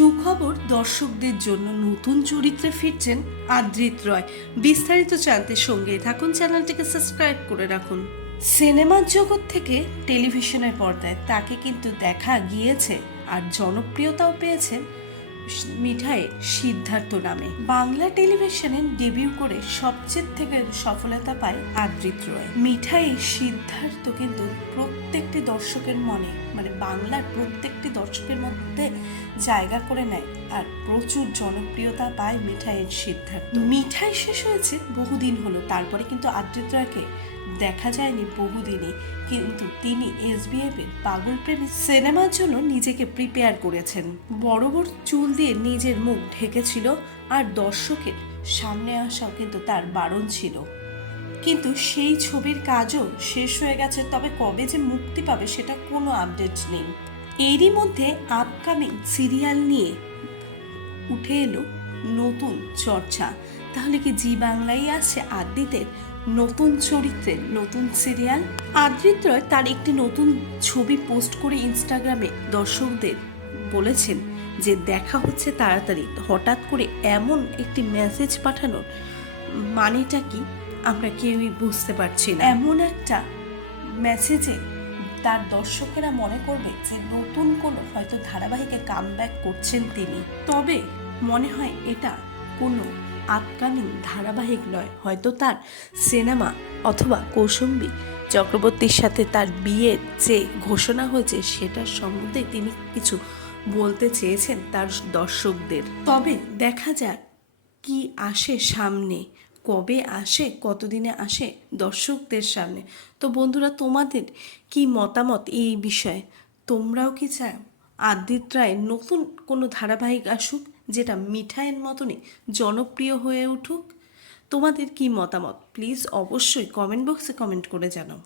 সুখবর দর্শকদের জন্য নতুন চরিত্রে ফিরছেন আদ্রিত রয়। বিস্তারিত জানতে সঙ্গে থাকুন, চ্যানেলটিকে সাবস্ক্রাইব করে রাখুন। সিনেমার জগৎ থেকে টেলিভিশনের পর্দায় তাকে কিন্তু দেখা গিয়েছে আর জনপ্রিয়তাও পেয়েছেন মিঠাইয়ের সিদ্ধার্থ নামে। বাংলা টেলিভিশনে ডেবিউ করে সবচেয়ে থেকে সফলতা পায় আদ্রিত রয়। মিঠাই সিদ্ধার্থ কিন্তু প্রত্যেকটি দর্শকের মনে মানে বাংলার প্রত্যেকটি দর্শকের মধ্যে জায়গা করে নেয় আর প্রচুর জনপ্রিয়তা পায় মিঠাইয়ের সিদ্ধার্থ। মিঠাই শেষ হয়েছে বহুদিন হলো, তারপরে কিন্তু আদ্রিত দেখা যায়নি বহুদিনই, কিন্তু তিনি এসবিএফ এর পাগল প্রেমী সিনেমার জন্য নিজেকে প্রিপেয়ার করেছেন। বড় বড় চুল দিয়ে নিজের মুখ ঢেকেছিল আর দর্শকের সামনে আসাও কিন্তু তার বারণ ছিল। কিন্তু সেই ছবির কাজও শেষ হয়ে গেছে, তবে কবে যে মুক্তি পাবে সেটা কোনো আপডেট নেই। এরই মধ্যে আপকামিং সিরিয়াল নিয়ে উঠে এলো নতুন চর্চা। তাহলে কি জি বাংলাই আছে আদ্রিতের নতুন চরিত্রের নতুন সিরিয়াল আদ্রিত তার একটি নতুন ছবি পোস্ট করে ইনস্টাগ্রামে দর্শকদের বলেছেন যে দেখা হচ্ছে তাড়াতাড়ি। হঠাৎ করে এমন একটি মেসেজ পাঠানোর মানেটা কি? আমরা কেউই বুঝতে পারছি না। এমন একটা মেসেজে তার দর্শকেরা মনে করবে যে নতুন কোনো হয়তো ধারাবাহিকে কাম করছেন তিনি। তবে মনে হয় এটা কোনো আপকামিং ধারাবাহিক নয়। হয়তো তার সিনেমা অথবা কৌশম্বী চক্রবর্তীর সাথে তার বিয়ের যে ঘোষণা হয়েছে সেটার সম্বন্ধে তিনি কিছু বলতে চেয়েছেন তার দর্শকদের। তবে দেখা যাক কি আসে সামনে। কবে আসে, কতদিনে আসে দর্শকদের সামনে? তো বন্ধুরা, তোমাদের কি মতামত এই বিষয়ে? তোমরাও কি চাও? আদিত রায় নতুন কোনো ধারাবাহিক আসুক যেটা মিঠাইয়ের মতনই জনপ্রিয় হয়ে উঠুক? তোমাদের কি মতামত? প্লিজ অবশ্যই কমেন্ট বক্সে কমেন্ট করে জানাও।